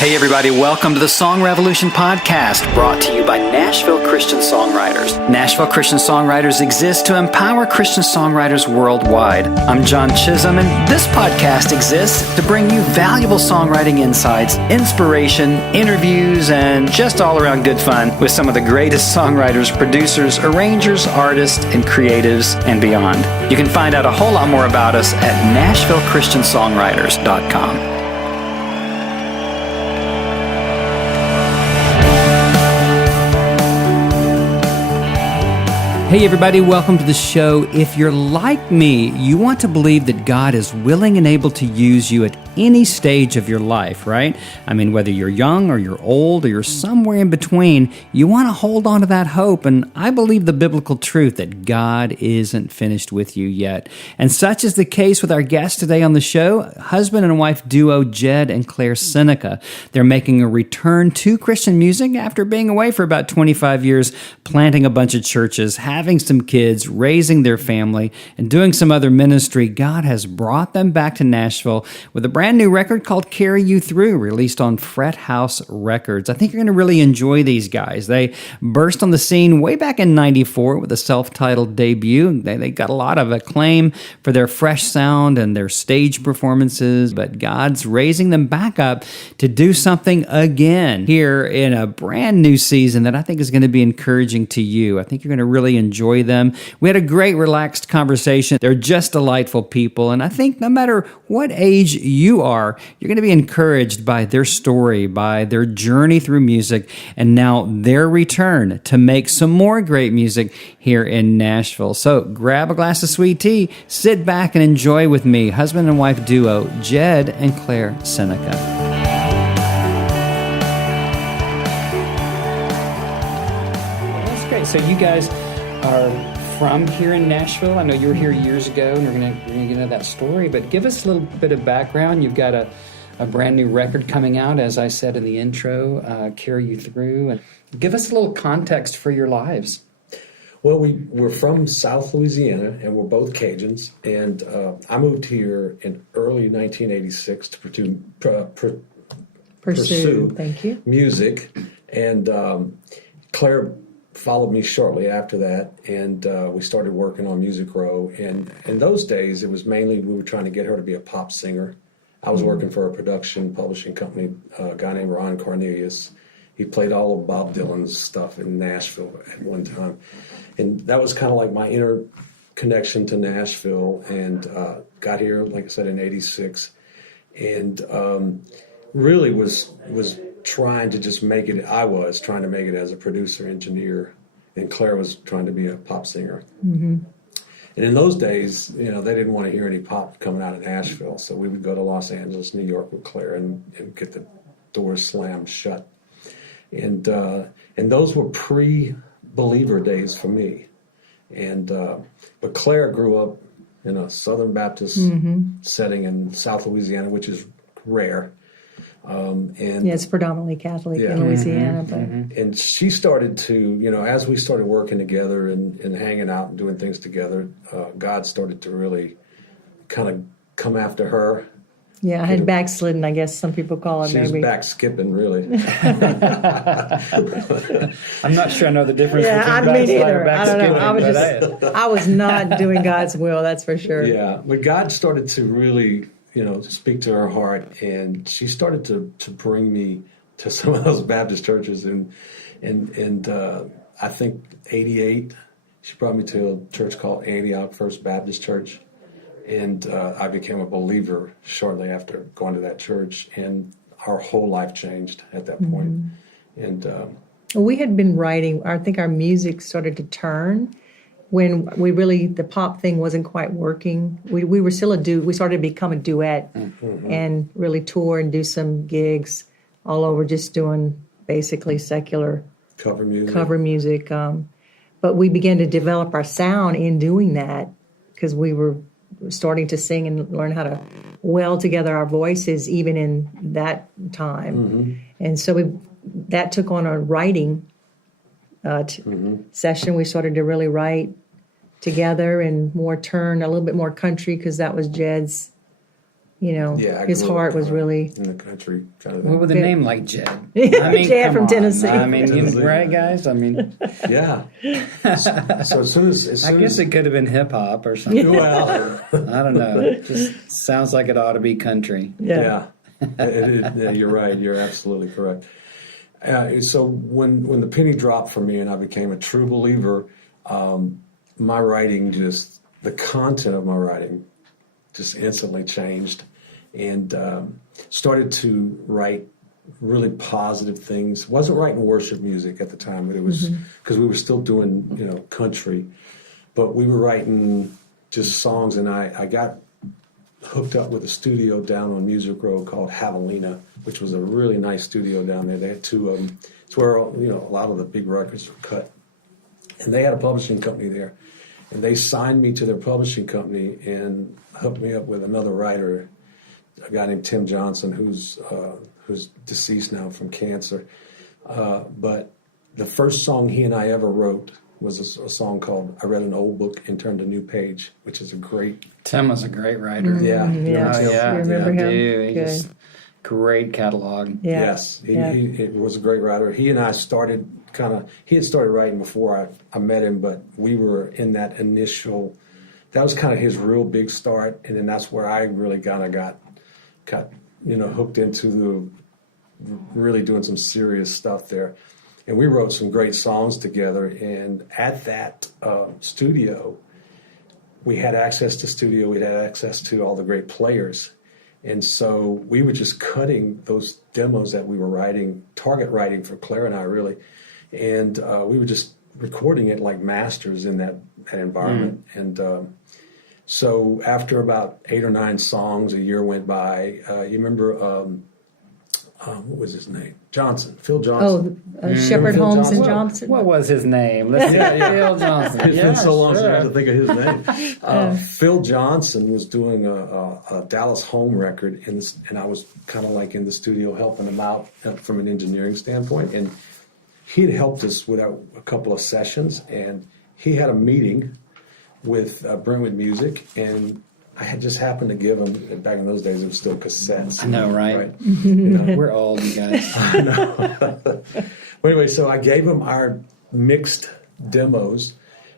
Hey everybody, welcome to the Song Revolution podcast, brought to you by Nashville Christian Songwriters. Nashville Christian Songwriters exists to empower Christian songwriters worldwide. I'm John Chisholm, and this podcast exists to bring you valuable songwriting insights, inspiration, interviews, and just all around good fun with some of the greatest songwriters, producers, arrangers, artists, and creatives, and beyond. You can find out a whole lot more about us at NashvilleChristianSongwriters.com. Hey everybody, welcome to the show. If you're like me, you want to believe that God is willing and able to use you at any stage of your life, right? I mean, whether you're young or you're old or you're somewhere in between, you want to hold on to that hope. And I believe the biblical truth that God isn't finished with you yet. And such is the case with our guest today on the show, husband and wife duo Jed and Claire Seneca. They're making a return to Christian music after being away for about 25 years, planting a bunch of churches, having some kids, raising their family, and doing some other ministry. God has brought them back to Nashville with a brand new record called Carry You Through, released on Fret House Records. I think you're going to really enjoy these guys. They burst on the scene way back in '94 with a self-titled debut. They got a lot of acclaim for their fresh sound and their stage performances, but God's raising them back up to do something again here in a brand new season that I think is going to be encouraging to you. I think you're going to really enjoy them. We had a great, relaxed conversation. They're just delightful people, and I think no matter what age you are, you're going to be encouraged by their story, by their journey through music, and now their return to make some more great music here in Nashville. So grab a glass of sweet tea, sit back and enjoy with me, husband and wife duo, Jed and Claire Seneca. That's great. So you guys are from here in Nashville. I know you were here years ago, and we're gonna get into that story, but give us a little bit of background. You've got a brand new record coming out, as I said in the intro, Carry You Through. And give us a little context for your lives. Well, we're from South Louisiana, and we're both Cajuns, and I moved here in early 1986 to pursue Thank you. music, and Claire followed me shortly after that, and we started working on Music Row. And in those days, it was mainly we were trying to get her to be a pop singer. I was working for a production publishing company, a guy named Ron Cornelius. He played all of Bob Dylan's stuff in Nashville at one time. And that was kind of like my inner connection to Nashville, and got here, like I said, in '86, and really was trying to just make it. I was trying to make it as a producer, engineer, and Claire was trying to be a pop singer. Mm-hmm. And in those days, they didn't want to hear any pop coming out of Nashville, so we would go to Los Angeles, New York with Claire and get the doors slammed shut. And those were pre-Believer days for me. And but Claire grew up in a Southern Baptist setting in South Louisiana, which is rare. And it's predominantly Catholic in Louisiana. But and she started to, as we started working together and hanging out and doing things together, God started to really kind of come after her. Yeah, I had backslidden, I guess some people call it. She was back skipping, really. I'm not sure I know the difference between backslide or back I don't skipping. know. I was not doing God's will, that's for sure. Yeah, but God started to really, speak to her heart, and she started to bring me to some of those Baptist churches, and I think '88, she brought me to a church called Antioch First Baptist Church, and I became a believer shortly after going to that church, and our whole life changed at that point. And we had been writing. I think our music started to turn when the pop thing wasn't quite working. We were still we started to become a duet and really tour and do some gigs all over, just doing basically secular cover music. But we began to develop our sound in doing that, because we were starting to sing and learn how to weld together our voices even in that time. And so that took on a writing session. We started to really write together and turn a little bit more country, because that was Jed's I his grew heart up, was really. in the country kind of Well, thing. with a name like Jed. Jed come from on. Tennessee. I mean, Tennessee. right, guys? I mean, Yeah. So as soon as I guess it could have been hip hop or something. well, I don't know. It just sounds like it ought to be country. yeah, yeah, you're right. You're absolutely correct. So when the penny dropped for me and I became a true believer, my writing the content of my writing just instantly changed, and started to write really positive things. Wasn't writing worship music at the time, but it was because we were still doing country, but we were writing just songs, and I got hooked up with a studio down on Music Row called Javelina, which was a really nice studio down there. They had two of them. It's where a lot of the big records were cut, and they had a publishing company there, and they signed me to their publishing company and hooked me up with another writer, a guy named Tim Johnson, who's deceased now from cancer. But the first song he and I ever wrote was a song called "I Read an Old Book and Turned a New Page," which is a great. Tim was a great writer. Yeah, You remember him? He Good. just great catalog. Yeah. Yes, he was a great writer. He and I started he had started writing before I met him, but we were in that initial. That was kind of his real big start, and then that's where I really kind of got hooked into really doing some serious stuff there. And we wrote some great songs together. And at that studio, we had access to all the great players. And so we were just cutting those demos that we were writing, target writing for Claire and I, really. And we were just recording it like masters in that environment. And so after about 8 or 9 songs, a year went by. You remember, what was his name? Phil Johnson. Shepard Phil Holmes Johnson? and Johnson. What was his name? Let's see. Phil Johnson. It's been so long since I had to sure. think of his name. Phil Johnson was doing a Dallas Home record, and I was kind of like in the studio helping him out from an engineering standpoint. And he had helped us with a couple of sessions, and he had a meeting with Brentwood Music, and I had just happened to give him, back in those days, it was still cassettes. I know, right? We're old, you guys. I know. Well, anyway, so I gave him our mixed demos.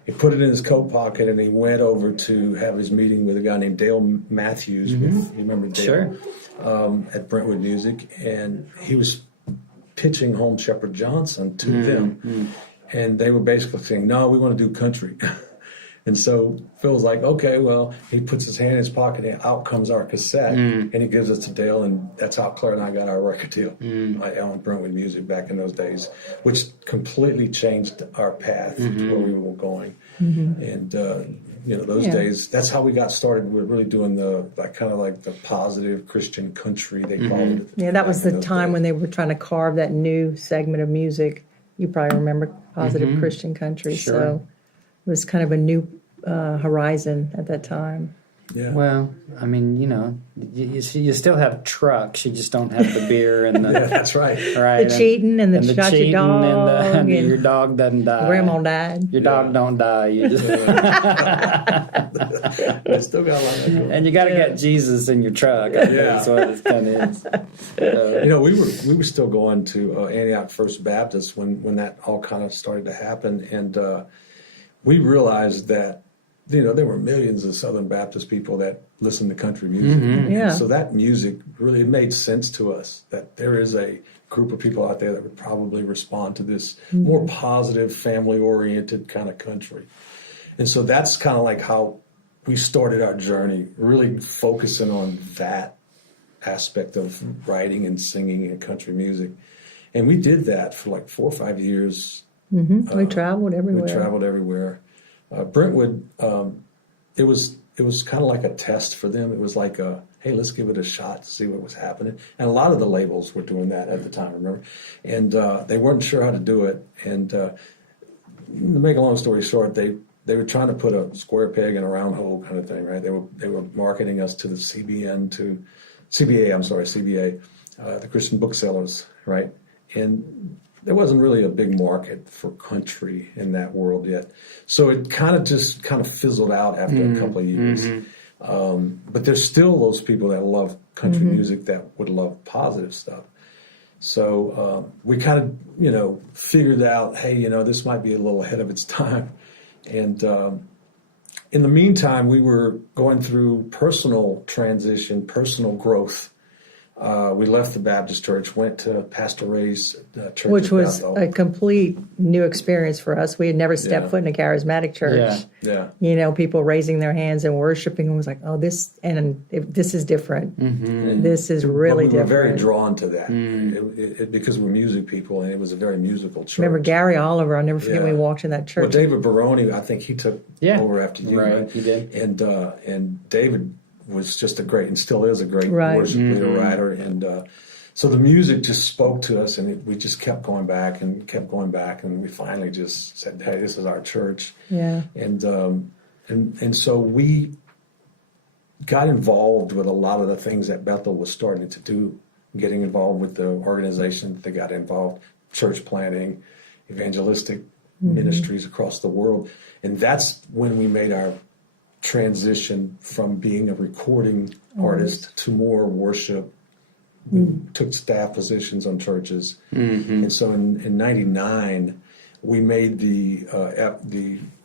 He put it in his coat pocket, and he went over to have his meeting with a guy named Dale Matthews. You remember Dale? Sure. At Brentwood Music, and he was pitching Home Shepard Johnson to them. And they were basically saying, no, we want to do country. And so Phil's like, okay, well, he puts his hand in his pocket, and out comes our cassette, and he gives it to Dale, and that's how Claire and I got our record deal on Brentwood Music back in those days, which completely changed our path to where we were going. And those days, that's how we got started. We're really doing the positive Christian country, they called it. Yeah, that was the time when they were trying to carve that new segment of music. You probably remember positive Christian country. Sure. So it was kind of a new horizon at that time. Yeah. Well, I mean, you still have trucks. You just don't have the beer and the Yeah, that's right. right The cheating and the shot your cheating dog and and your dog doesn't die. Grandma died. Your dog don't die. You just I still got a lot of that going. and you got to get Jesus in your truck. I think that's what it kind of is. We were still going to Antioch First Baptist when that all kind of started to happen, and we realized that there were millions of Southern Baptist people that listened to country music. Yeah. So that music really made sense to us, that there is a group of people out there that would probably respond to this more positive, family-oriented kind of country. And so that's kind of like how we started our journey, really focusing on that aspect of writing and singing and country music. And we did that for like 4 or 5 years. We traveled everywhere. Brentwood, it was kind of like a test for them. It was like hey, let's give it a shot to see what was happening. And a lot of the labels were doing that at the time, remember? And they weren't sure how to do it. And to make a long story short, they were trying to put a square peg in a round hole kind of thing, right? They were marketing us to the CBA, the Christian booksellers, right? And there wasn't really a big market for country in that world yet. So it kind of fizzled out after a couple of years. But there's still those people that love country music that would love positive stuff. So we kind of, figured out, hey, this might be a little ahead of its time. And in the meantime, we were going through personal transition, personal growth. We left the Baptist church, went to Pastor Ray's church. Which was a complete new experience for us. We had never stepped foot in a charismatic church. Yeah. People raising their hands and worshiping, and was like, oh, this is different. This is really different. We were very drawn to that because we're music people, and it was a very musical church. Remember Gary Oliver? I'll never forget when we walked in that church. Well, David Baroni, I think he took over after you. Right, he did. And David was just a great, and still is a great worship leader, writer, and so the music just spoke to us, and we just kept going back, and we finally just said, "Hey, this is our church." Yeah. And so we got involved with a lot of the things that Bethel was starting to do, getting involved with the organization that got involved, church planting, evangelistic ministries across the world, and that's when we made our transition from being a recording artist to more worship. We took staff positions on churches, and so in '99 we made the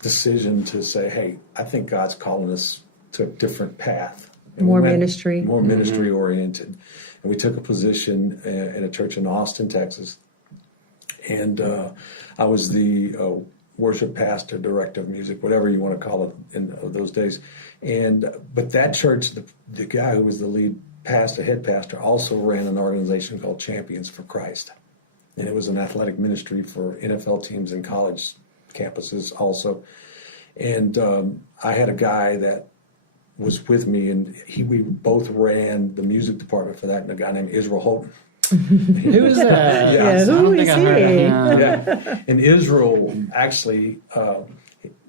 decision to say, "Hey, I think God's calling us to a different path, and more ministry oriented." And we took a position in a church in Austin, Texas, and I was the worship pastor, director of music, whatever you want to call it in those days. But that church, the guy who was the lead pastor, head pastor, also ran an organization called Champions for Christ. And it was an athletic ministry for NFL teams and college campuses also. And I had a guy that was with me, and we both ran the music department for that, and a guy named Israel Houghton. Who's that? Who is he? Yeah. And Israel actually, I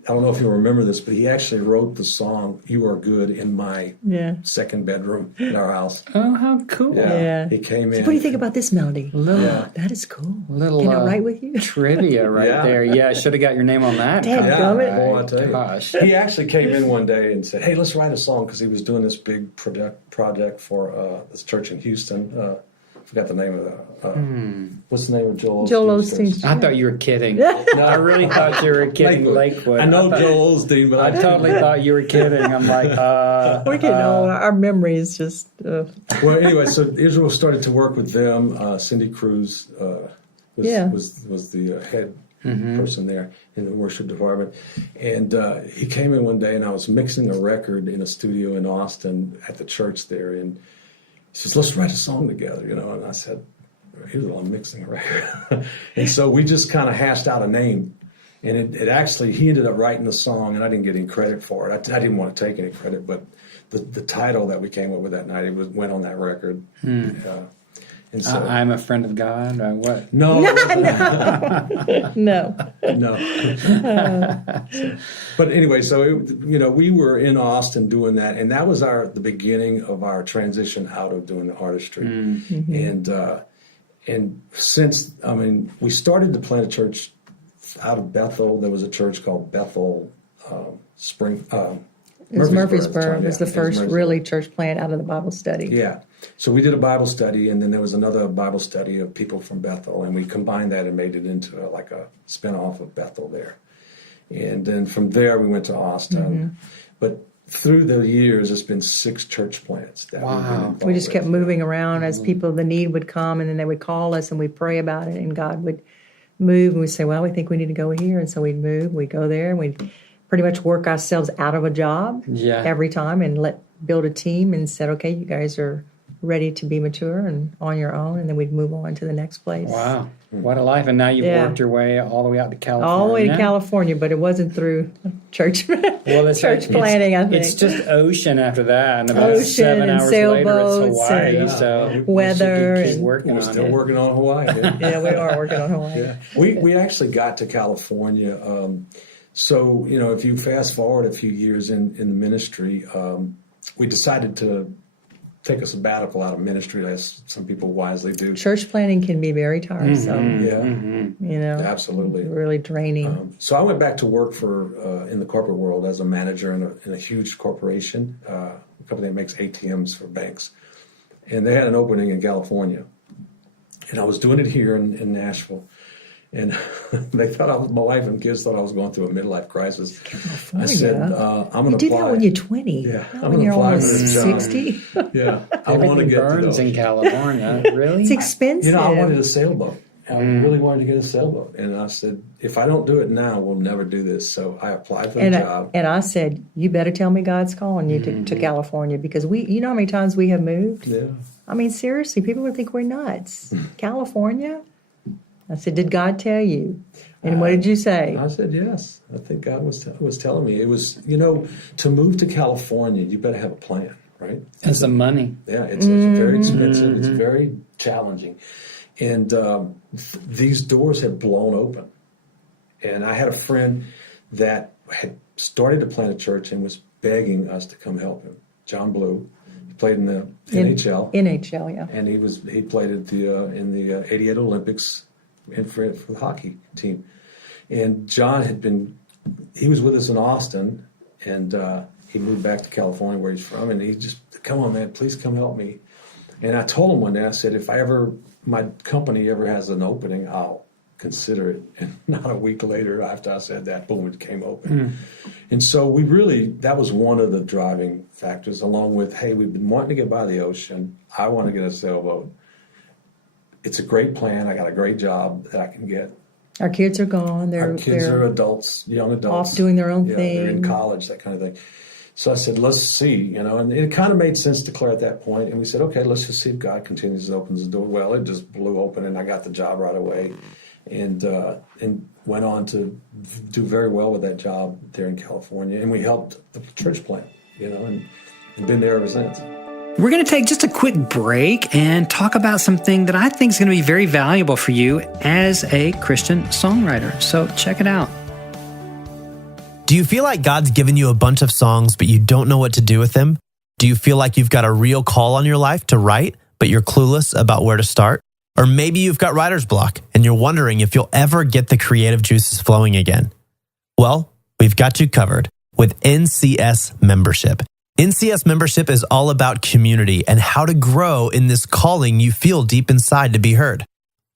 don't know if you'll remember this, but he actually wrote the song "You Are Good" in my second bedroom in our house. Oh, how cool. Yeah. He came in. So what do you think about this melody? That is cool. Can I write with you? Trivia there. Yeah, I should have got your name on that. I tell you. Gosh. He actually came in one day and said, "Hey, let's write a song," because he was doing this big project for this church in Houston. Forgot the name of the. What's the name of Joel Osteen's church? I thought you were kidding. I really thought you were kidding. Lakewood. I know Joel Osteen, but I totally thought you were kidding. I'm like, we're getting old. Our memory is just. Well, anyway, so Israel started to work with them. Cindy Cruz was the head person there in the worship department, and he came in one day, and I was mixing a record in a studio in Austin at the church there, and he says, "Let's write a song together," And I said, "Here's what I'm mixing a record." And so we just kind of hashed out a name. And it actually, he ended up writing the song, and I didn't get any credit for it. I didn't want to take any credit, but the title that we came up with that night, went on that record. And so, I'm a friend of God. What? No. No. But anyway, so we were in Austin doing that, and that was the beginning of our transition out of doing the artistry. And since we started to plant a church out of Bethel. There was a church called Bethel Spring. It was Murfreesboro. It was the first really church plant out of the Bible study. Yeah. So we did a Bible study, and then there was another Bible study of people from Bethel, and we combined that and made it into like a spinoff of Bethel there. And then from there, we went to Austin. But through the years, it's been 6 church plants. That we just kept moving around as the need would come, and then they would call us, and we'd pray about it, and God would move, and we'd say, well, we think we need to go here. And so we'd move, we'd go there, and we'd pretty much work ourselves out of a job every time and build a team and said, okay, you guys are ready to be mature and on your own, and then we'd move on to the next place. Wow. What a life. And now you've worked your way all the way out to California. All the way to California, but it wasn't through church church planning, I think. It's just ocean after that. And about 7 hours later, it's Hawaii. So weather. We're still working on Hawaii. Yeah, we are working on Hawaii. Yeah. We actually got to California. So, if you fast forward a few years in the ministry, we decided to take a sabbatical out of ministry, as some people wisely do. Church planting can be very tiresome. Yeah, You know, absolutely. really draining. So I went back to work in the corporate world as a manager in a huge corporation, a company that makes ATMs for banks. And they had an opening in California. And I was doing it here in Nashville. And they thought my wife and kids thought I was going through a midlife crisis. California. I said, I'm going to apply. You do that when you're 20. Yeah, not when you're almost for this job. 60. Yeah, I want to get burns to in those. California. Really? It's expensive. I wanted a sailboat. I really wanted to get a sailboat. And I said, if I don't do it now, we'll never do this. So I applied for the job. And I said, you better tell me God's calling you to California, because you know how many times we have moved? Yeah. I mean, seriously, people would think we're nuts. California? I said, did God tell you? And what did you say? I said, yes. I think God was telling me. It was, to move to California, you better have a plan, right? It's the money. Yeah, it's very expensive. It's very challenging. And these doors have blown open. And I had a friend that had started to plant a church and was begging us to come help him. John Blue. He played in the NHL. NHL, yeah. And he played at in the 88 Olympics for the hockey team. And John he was with us in Austin, and he moved back to California where he's from, and he just, come on, man, please come help me. And I told him one day, I said, if my company ever has an opening, I'll consider it. And not a week later, after I said that, boom, it came open. And so that was one of the driving factors, along with, hey, we've been wanting to get by the ocean. I want to get a sailboat. It's a great plan. I got a great job that I can get. Our kids are gone. Our kids are adults, young adults. Off doing their own thing. They're in college, that kind of thing. So I said, let's see, and it kind of made sense to Claire at that point. And we said, okay, let's just see if God continues to open the door. Well, it just blew open, and I got the job right away, and went on to do very well with that job there in California. And we helped the church plant, and been there ever since. We're going to take just a quick break and talk about something that I think is going to be very valuable for you as a Christian songwriter. So check it out. Do you feel like God's given you a bunch of songs, but you don't know what to do with them? Do you feel like you've got a real call on your life to write, but you're clueless about where to start? Or maybe you've got writer's block and you're wondering if you'll ever get the creative juices flowing again. Well, we've got you covered with NCS membership. NCS membership is all about community and how to grow in this calling you feel deep inside to be heard.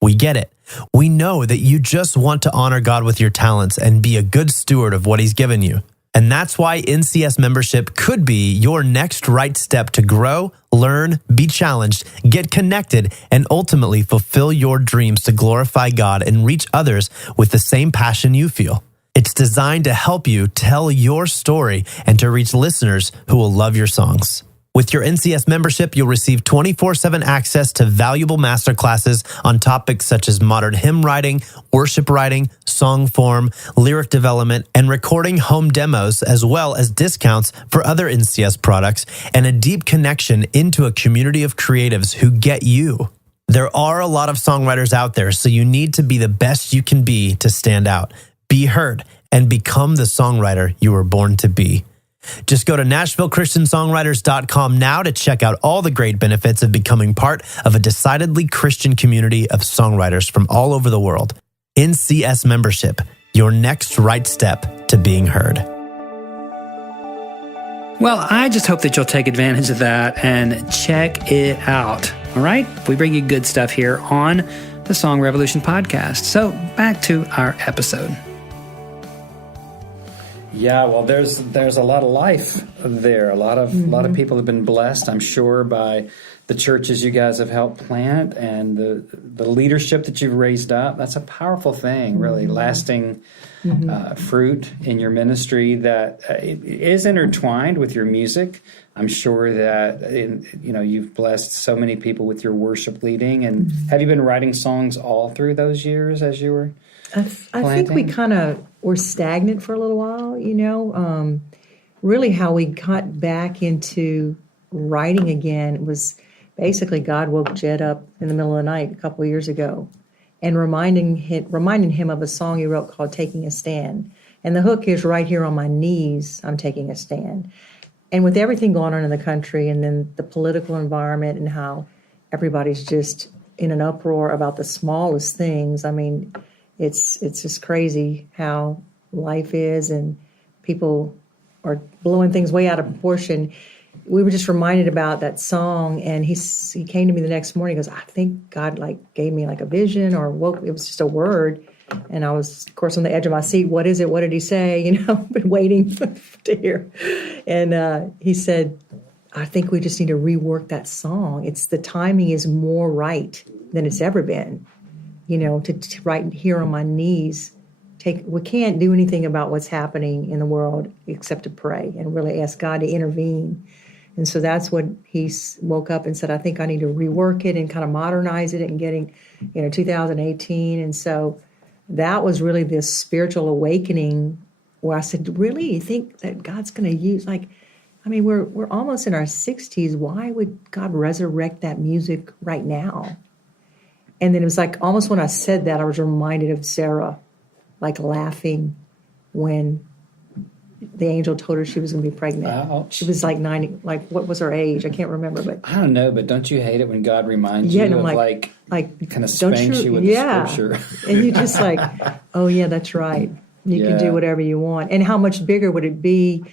We get it. We know that you just want to honor God with your talents and be a good steward of what He's given you. And that's why NCS membership could be your next right step to grow, learn, be challenged, get connected, and ultimately fulfill your dreams to glorify God and reach others with the same passion you feel. It's designed to help you tell your story and to reach listeners who will love your songs. With your NCS membership, you'll receive 24/7 access to valuable masterclasses on topics such as modern hymn writing, worship writing, song form, lyric development, and recording home demos, as well as discounts for other NCS products and a deep connection into a community of creatives who get you. There are a lot of songwriters out there, so you need to be the best you can be to stand out, be heard, and become the songwriter you were born to be. Just go to NashvilleChristianSongwriters.com now to check out all the great benefits of becoming part of a decidedly Christian community of songwriters from all over the world. NCS membership, your next right step to being heard. Well, I just hope that you'll take advantage of that and check it out. All right? We bring you good stuff here on the Song Revolution podcast. So back to our episode. Yeah, well, there's a lot of life there. A lot of people have been blessed, I'm sure, by the churches you guys have helped plant and the leadership that you've raised up. That's a powerful thing, really, lasting fruit in your ministry that is intertwined with your music. I'm sure that you've blessed so many people with your worship leading. And have you been writing songs all through those years as you were? I think we kind of were stagnant for a little while, Really how we got back into writing again was basically God woke Jed up in the middle of the night a couple of years ago and reminding him of a song he wrote called Taking a Stand. And the hook is right here on my knees, I'm taking a stand. And with everything going on in the country, and then the political environment, and how everybody's just in an uproar about the smallest things. I mean, it's just crazy how life is, and people are blowing things way out of proportion. We were just reminded about that song, and he came to me the next morning. He goes, I think God gave me a vision, or woke. It was just a word. And I was, of course, on the edge of my seat. What is it? What did he say? Been waiting to hear. And he said, I think we just need to rework that song. The timing is more right than it's ever been. To write here on my knees. We can't do anything about what's happening in the world except to pray and really ask God to intervene. And so that's what he woke up and said, I think I need to rework it and kind of modernize it and getting, 2018. And so that was really this spiritual awakening where I said, really, you think that God's going to use, we're almost in our 60s. Why would God resurrect that music right now? And then it was almost when I said that, I was reminded of Sarah, laughing when the angel told her she was going to be pregnant. She was 90, what was her age? I can't remember, but I don't know. But don't you hate it when God reminds you of kind of spanks you with the scripture? And you just oh yeah, that's right. You can do whatever you want. And how much bigger would it be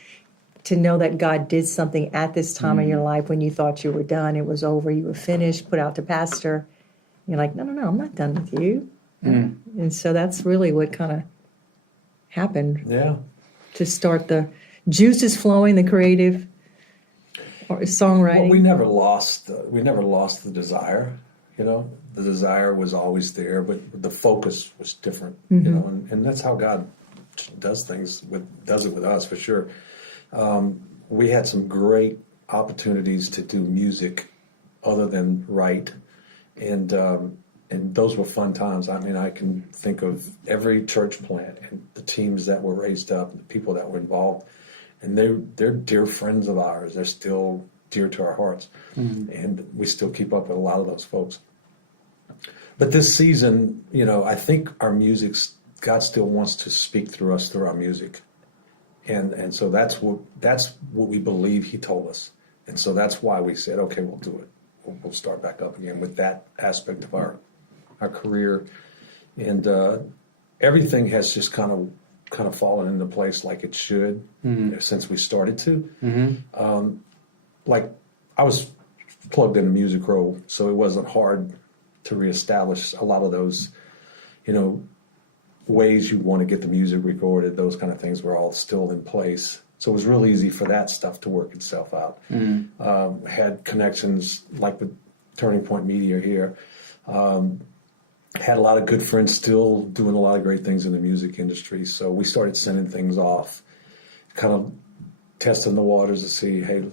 to know that God did something at this time in your life when you thought you were done, it was over, you were finished, put out to pastor. You're like, no, I'm not done with you. And so that's really what kind of happened. Yeah. To start the juices flowing, the creative songwriting. Well, we never lost the desire. The desire was always there, but the focus was different. And that's how God does things. Does it with us for sure. We had some great opportunities to do music other than write, and those were fun times. I can think of every church plant and the teams that were raised up, the people that were involved, and they're dear friends of ours. They're still dear to our hearts, and we still keep up with a lot of those folks. But this season, I think our God still wants to speak through us through our music, and so that's what we believe He told us, and so that's why we said, okay, we'll do it. We'll start back up again with that aspect of our career, and everything has just kind of fallen into place like it should since we started to. I was plugged in a music role, so it wasn't hard to reestablish a lot of those, ways you want to get the music recorded. Those kind of things were all still in place. So it was real easy for that stuff to work itself out. Had connections like with Turning Point Media here. Had a lot of good friends still doing a lot of great things in the music industry. So we started sending things off, kind of testing the waters to see, hey,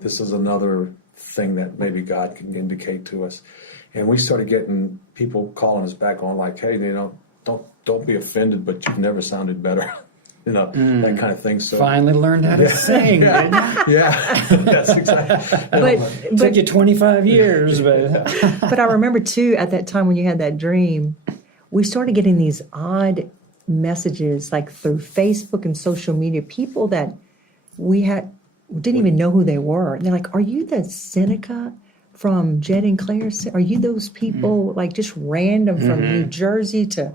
this is another thing that maybe God can indicate to us. And we started getting people calling us back on hey, don't be offended, but you've never sounded better. That kind of thing. So finally learned how to sing. Yeah, that's exactly. But took you 25 years, but but I remember too at that time when you had that dream, we started getting these odd messages through Facebook and social media. People that we didn't even know who they were. And they're like, "Are you the Seneca from Jed and Claire? Are you those people just random from New Jersey to?"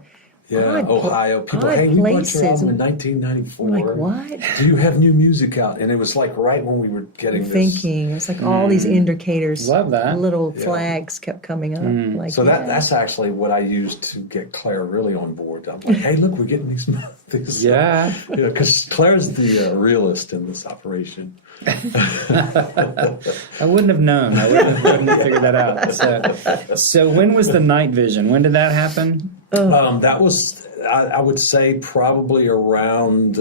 Ohio. People, hey, we bought your album in 1994. I'm like, what? Do you have new music out? And it was right when we were getting thinking. It's all these indicators. Love that. Little flags kept coming up. So that's actually what I used to get Claire really on board. I'm like, hey, look, we're getting these. Yeah. Because Claire's the realist in this operation. I wouldn't have known. I wouldn't have figured that out. So when was the night vision? When did that happen? That was, I would say, probably around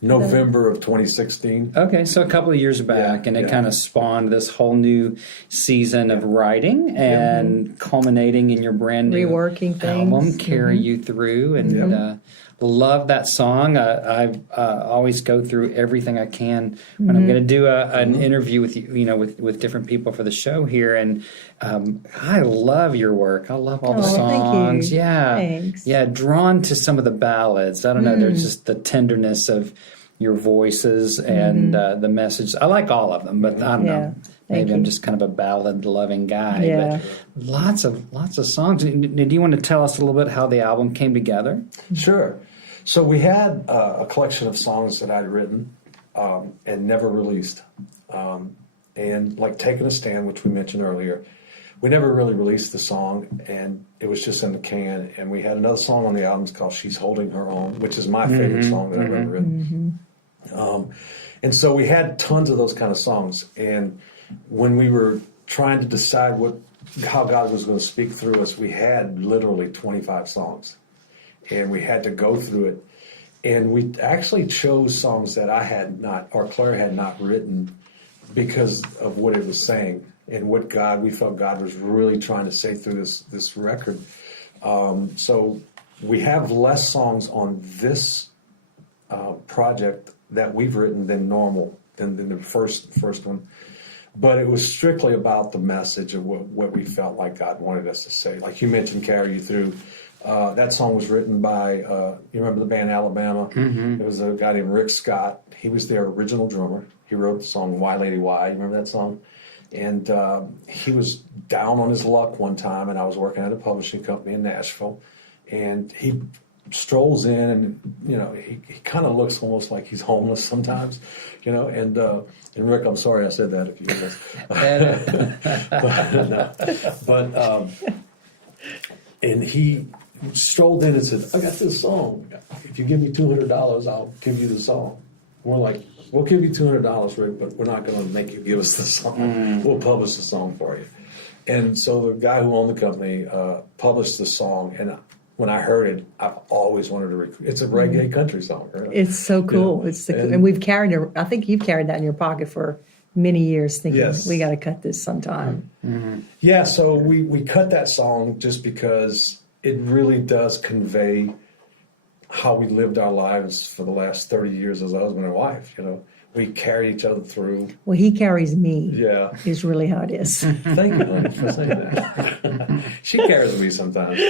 November of 2016. Okay, so a couple of years back, and it kind of spawned this whole new season of writing and culminating in your brand new reworking album, things. Carry You Through, and love that song. I always go through everything I can when I'm going to do an interview with you, with different people for the show here, and I love your work. I love all the songs. Thank you. Yeah, Thanks. yeah. Drawn to some of the ballads. I don't know. There's just the tenderness of your voices and the message. I like all of them, but I don't know. Maybe I'm just kind of a ballad-loving guy. Yeah. But lots of songs. Do you want to tell us a little bit how the album came together? Sure. So we had a collection of songs that I'd written and never released. And like Taking a Stand, which we mentioned earlier, we never really released the song, and it was just in the can. And we had another song on the album called She's Holding Her Own, which is my favorite song that I've ever written. And so we had tons of those kind of songs. And when we were trying to decide how God was going to speak through us, we had literally 25 songs. And we had to go through it. And we actually chose songs that I had not, or Claire had not written, because of what it was saying and what we felt God was really trying to say through this record. So we have less songs on this project that we've written than normal, than the first one. But it was strictly about the message of what we felt like God wanted us to say. Like you mentioned, Carry You Through. That song was written by, you remember the band Alabama? It was a guy named Rick Scott. He was their original drummer. He wrote the song Why Lady Why. You remember that song? And he was down on his luck one time, and I was working at a publishing company in Nashville. And he strolls in, and, he kind of looks almost like he's homeless sometimes, And Rick, I'm sorry I said that if you and he strolled in and said, I got this song. If you give me $200, I'll give you the song. We're like, we'll give you $200, Rick, but we're not going to make you give us the song. We'll publish the song for you. And so the guy who owned the company published the song, and when I heard it, I've always wanted to record. It's a reggae country song, right? It's so cool. And we've carried it. I think you've carried that in your pocket for many years, thinking we got to cut this sometime. Yeah, so we cut that song just because it really does convey how we lived our lives for the last 30 years as a husband and wife. We carry each other through. Well, he carries me. Yeah, is really how it is. Thank you, honey, for saying that. She carries me sometimes.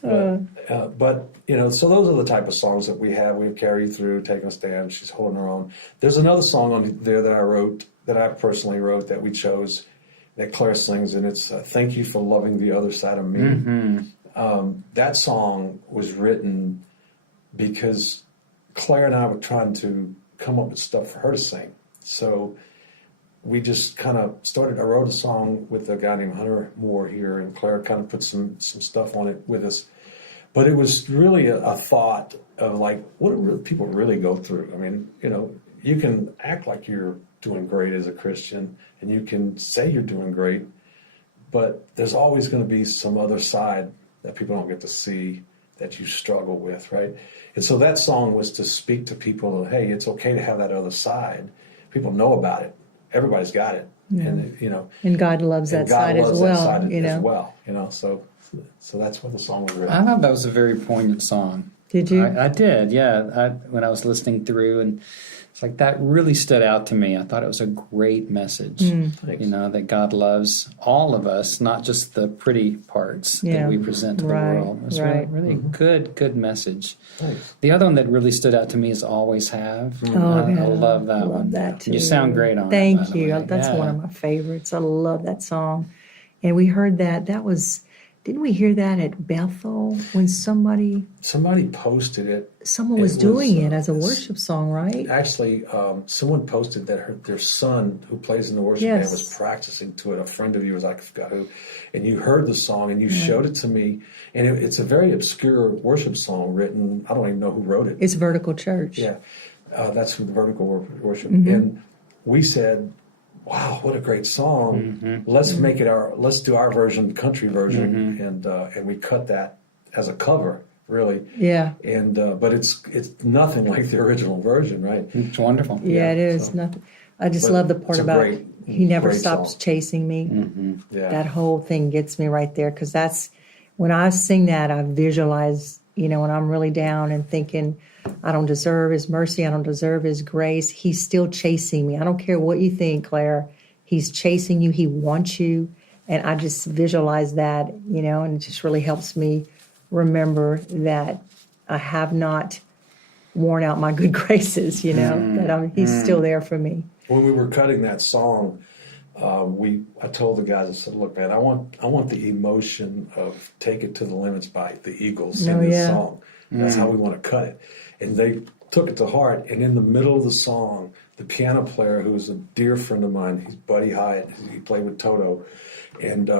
But so those are the type of songs that we have. We carry through, Taking a Stand, She's Holding Her Own. There's another song on there that I personally wrote, that we chose, that Claire sings, and it's Thank You for Loving the Other Side of Me. That song was written because Claire and I were trying to come up with stuff for her to sing. So we just kind of started. I wrote a song with a guy named Hunter Moore here, and Claire kind of put some stuff on it with us. But it was really a thought of like, what do people really go through? I mean, you can act like you're doing great as a Christian, and you can say you're doing great, but there's always going to be some other side that people don't get to see, that you struggle with, right? And so that song was to speak to people, hey, it's okay to have that other side. People know about it. Everybody's got it. And and God loves that side as well. As well. So that's what the song was written. I thought that was a very poignant song. Did you? I did, yeah. When I was listening through, and it's like that really stood out to me. I thought it was a great message. That God loves all of us, not just the pretty parts that we present to the world. It was really good message. Thanks. The other one that really stood out to me is Always Have. I love that one. I love that too. You sound great on it. Thank you. That's one of my favorites. I love that song. And we heard that. That was... Didn't we hear that at Bethel when somebody posted it? Someone was doing it as a worship song, right? Actually, someone posted that their son, who plays in the worship band, was practicing to it. A friend of yours, I forgot who, and you heard the song and you showed it to me. And it's a very obscure worship song written. I don't even know who wrote it. It's Vertical Church. Yeah, that's who the Vertical worship. And we said, wow, what a great song. Let's make it let's do our version, country version. And we cut that as a cover, really. Yeah. And but it's nothing like the original version, right? It's wonderful. Yeah, it is. Nothing. I just love the part about He Never Stops Chasing Me. Yeah. That whole thing gets me right there, because that's when I sing that, I visualize, when I'm really down and thinking, I don't deserve His mercy. I don't deserve His grace. He's still chasing me. I don't care what you think, Claire. He's chasing you. He wants you. And I just visualize that, and it just really helps me remember that I have not worn out my good graces, that he's still there for me. When we were cutting that song, I told the guys, I said, look, man, I want the emotion of Take It to the Limits by the Eagles in this song. That's how we want to cut it. And they took it to heart. And in the middle of the song, the piano player, who's a dear friend of mine, he's Buddy Hyatt, he played with Toto, and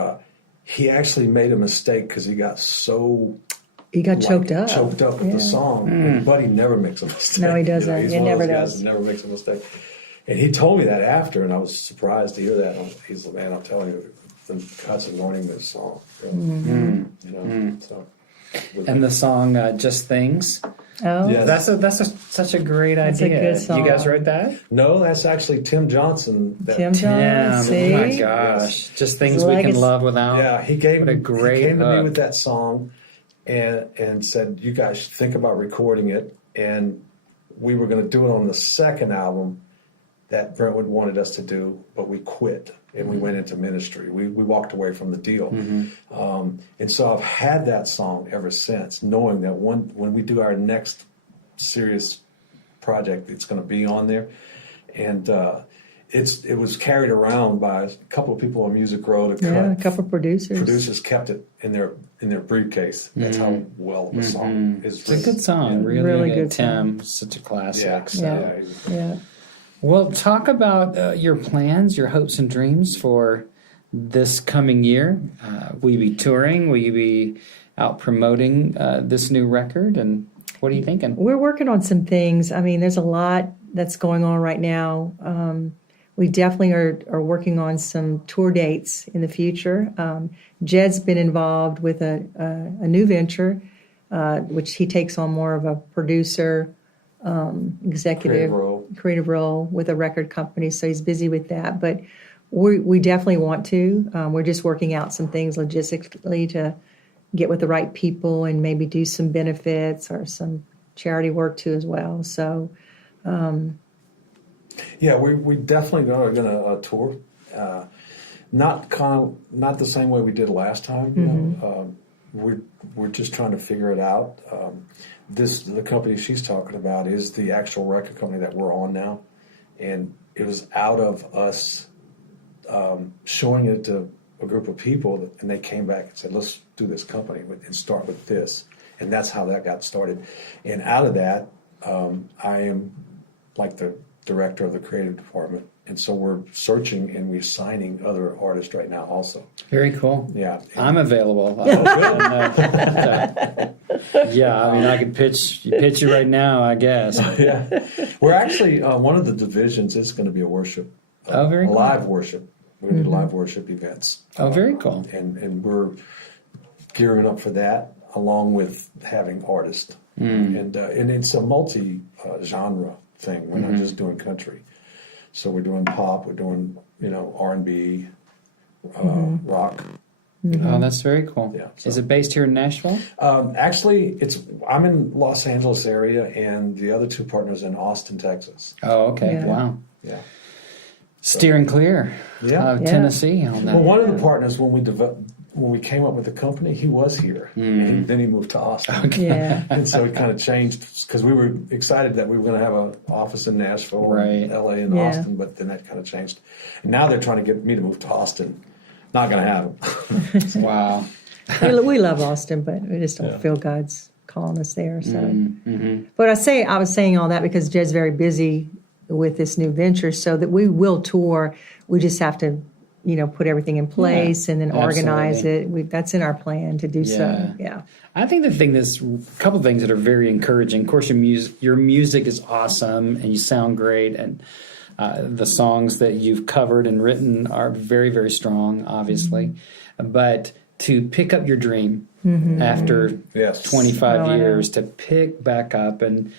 he actually made a mistake because he got so... He got choked up. Choked up with the song. And Buddy never makes a mistake. No, he doesn't. He's he one never of those guys does. that never makes a mistake. And he told me that after, and I was surprised to hear that. He's like, man, I'm telling you, the cuts anointing this song. So. And the song "Just Things." Oh, Yes. That's such a great That's a idea. good song. You guys wrote that? No, that's actually Tim Johnson. Tim Johnson. Yeah. See? Oh my gosh! Just things we can legacy. love without. Yeah, he came What a great he came to me hook. with that song and said, you guys should think about recording it. And we were going to do it on the second album that Brentwood wanted us to do, but we quit and we went into ministry. We walked away from the deal. And so I've had that song ever since, knowing that when we do our next serious project, it's going to be on there. And it was carried around by a couple of people on Music Row to cut. Yeah, a couple of producers. Producers kept it in their briefcase. That's how well the song is. It's a good song. Really Really good good. Tim, such a classic. Yeah. So. Yeah. Well, talk about your plans, your hopes and dreams for this coming year. Will you be touring? Will you be out promoting this new record? And what are you thinking? We're working on some things. I mean, there's a lot that's going on right now. We definitely are working on some tour dates in the future. Jed's been involved with a new venture, which he takes on more of a producer, executive, creative role with a record company. So he's busy with that. But we definitely want to. We're just working out some things logistically to get with the right people and maybe do some benefits or some charity work too as well. So. Yeah, we definitely are going to tour. Not the same way we did last time. We're just trying to figure it out. The company she's talking about is the actual record company that we're on now, and it was out of us showing it to a group of people, and they came back and said, "Let's do this company and start with this," and that's how that got started. And out of that, I am like the director of the creative department, and so we're searching and we're signing other artists right now also. Very cool. Yeah, I'm available. Yeah, I mean, I could pitch you right now, I guess. Yeah, we're actually one of the divisions is going to be a worship, very cool. live worship. We're going to do live worship events. Oh, very cool. And we're gearing up for that, along with having artists, and it's a multi genre thing. We're not just doing country, so we're doing pop, we're doing R&B, rock. Oh, that's very cool. Yeah, Is it based here in Nashville? Actually, I'm in Los Angeles area, and the other two partners in Austin, Texas. Oh, okay. Yeah. Wow. Yeah. Steering clear of Tennessee on that. Well, one of the partners when we came up with the company, he was here, and then he moved to Austin. Yeah. And so it kind of changed because we were excited that we were going to have an office in Nashville, and LA, and Austin, but then that kind of changed. And now they're trying to get me to move to Austin. Not going to happen. Wow. we love Austin, but we just don't feel God's calling us there. So, but I was saying all that because Jed's very busy with this new venture, so that we will tour. We just have to, put everything in place and then organize it. That's in our plan to do so. Yeah. I think a couple things that are very encouraging. Of course, your music is awesome and you sound great, and the songs that you've covered and written are very, very strong, obviously. But to pick up your dream after 25 years, to pick back up, and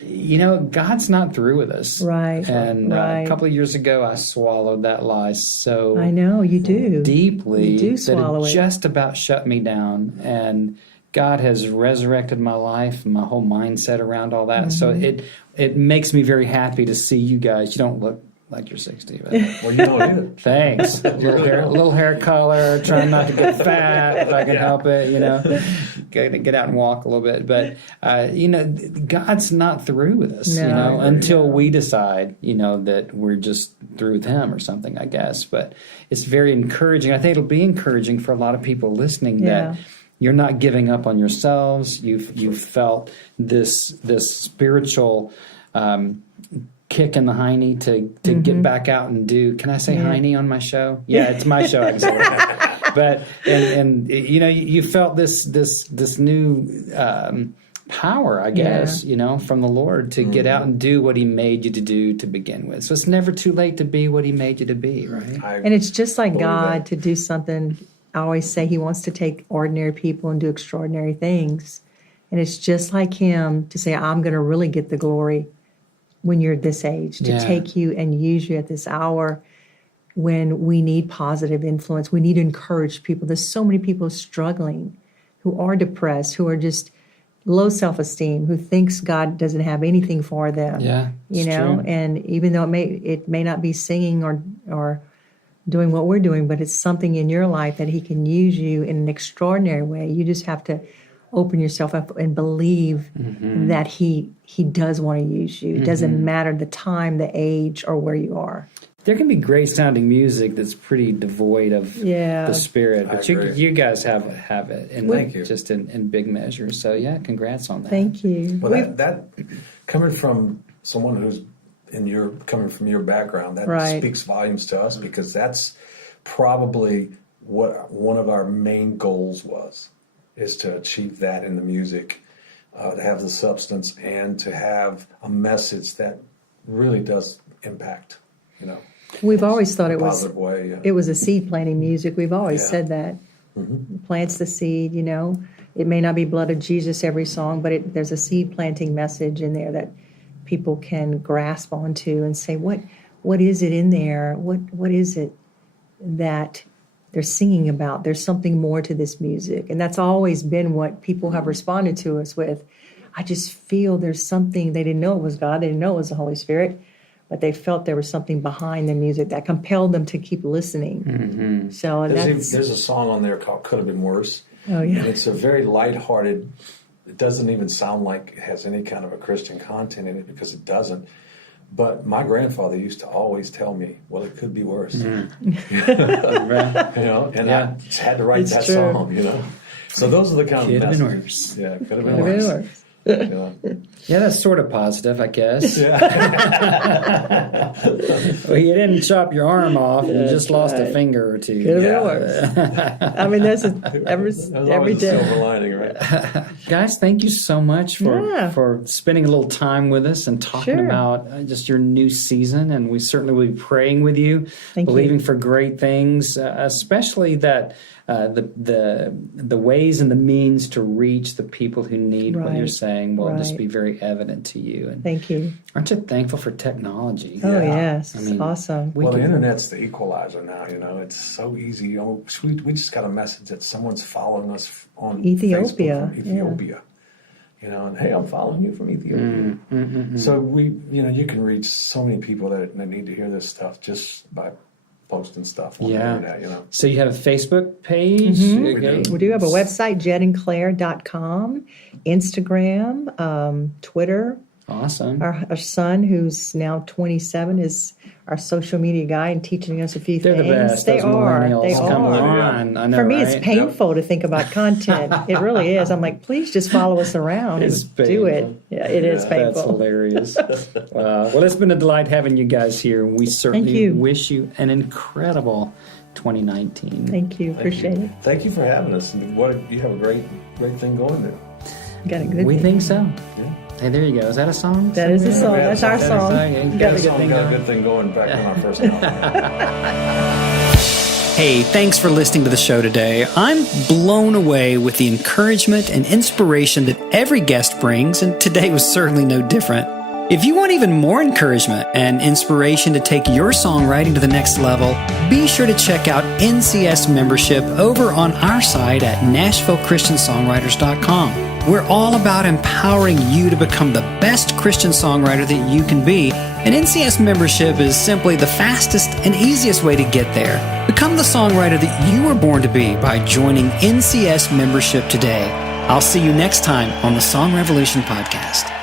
God's not through with us. Right. And a couple of years ago, I swallowed that lie so I know you do deeply you do that swallow it it. just about shut me down. And God has resurrected my life and my whole mindset around all that. So it makes me very happy to see you guys. You don't look like you're 60. But Well, you don't either. thanks. Little hair color, trying not to get fat if I can help it, get out and walk a little bit. But God's not through with us, No. until we decide, that we're just through with Him or something, I guess. But it's very encouraging. I think it'll be encouraging for a lot of people listening that you're not giving up on yourselves. You've felt this spiritual kick in the hiney to get back out and do. Can I say hiney on my show? Yeah, it's my show. I can say that. But and you felt this new power, I guess, from the Lord to get out and do what He made you to do to begin with. So it's never too late to be what He made you to be, right? And it's just like God to do something. I always say He wants to take ordinary people and do extraordinary things. And it's just like Him to say, I'm going to really get the glory when you're this age, to take you and use you at this hour when we need positive influence. We need to encourage people. There's so many people struggling who are depressed, who are just low self-esteem, who thinks God doesn't have anything for them. Yeah, true. And even though it may not be singing or doing what we're doing, but it's something in your life that He can use you in an extraordinary way. You just have to open yourself up and believe that He does want to use you. It doesn't matter the time, the age, or where you are. There can be great sounding music that's pretty devoid of the Spirit, but you guys have it, and just in big measure. So congrats on that. Thank you. Well, that coming from someone who's coming from your background, that speaks volumes to us, because that's probably what one of our main goals is to achieve that in the music, to have the substance and to have a message that really does impact, We've always thought it positive way. It was a seed planting music. We've always said that. Plants the seed, It may not be blood of Jesus every song, but there's a seed planting message in there that people can grasp onto and say, what is it in there? What is it that they're singing about? There's something more to this music. And that's always been what people have responded to us with. I just feel there's something. They didn't know it was God. They didn't know it was the Holy Spirit, but they felt there was something behind the music that compelled them to keep listening. So there's a song on there called "Could Have Been Worse." Oh yeah, and it's a very lighthearted. It doesn't even sound like it has any kind of a Christian content in it, because it doesn't. But my grandfather used to always tell me, "Well, it could be worse." And I just had to write that song. So those are the kind could of have messages. been worse. Yeah, could have been worse. Yeah, that's sort of positive, I guess. Well, you didn't chop your arm off, and you just lost a finger or two. Could have been worse. I mean, there's every day. A silver lining, right? Guys, thank you so much for spending a little time with us and talking about just your new season. And we certainly will be praying with you, believing for great things, especially that the ways and the means to reach the people who need what you're saying will just be very evident to you. And thank you. Aren't you thankful for technology? Oh yes, awesome. Well, the internet's the equalizer now. It's so easy. We just got a message that someone's following us on Ethiopia. Facebook from Ethiopia. And hey, I'm following you from Ethiopia. So you can reach so many people that need to hear this stuff just by posting stuff on the internet, So you have a Facebook page? We do have a website, jedandclaire.com, Instagram, Twitter. Awesome. Our son, who's now 27, is our social media guy and teaching us a few They're things. The best. They Those are. They Come are. on. I know, For me, right? it's painful to think about content. It really is. I'm like, please just follow us around It's and do it. Yeah, it is painful. That's hilarious. Well, it's been a delight having you guys here. We certainly wish you an incredible 2019. Thank you. Appreciate it. Thank you for having us. You have a great thing going there. Got a good We thing. think so. Yeah. Hey, there you go. Is that a song? That is a song. That's our song. Got a good thing going back on our first album. Hey, thanks for listening to the show today. I'm blown away with the encouragement and inspiration that every guest brings, and today was certainly no different. If you want even more encouragement and inspiration to take your songwriting to the next level, be sure to check out NCS membership over on our site at NashvilleChristianSongwriters.com. We're all about empowering you to become the best Christian songwriter that you can be, and NCS membership is simply the fastest and easiest way to get there. Become the songwriter that you were born to be by joining NCS membership today. I'll see you next time on the Song Revolution podcast.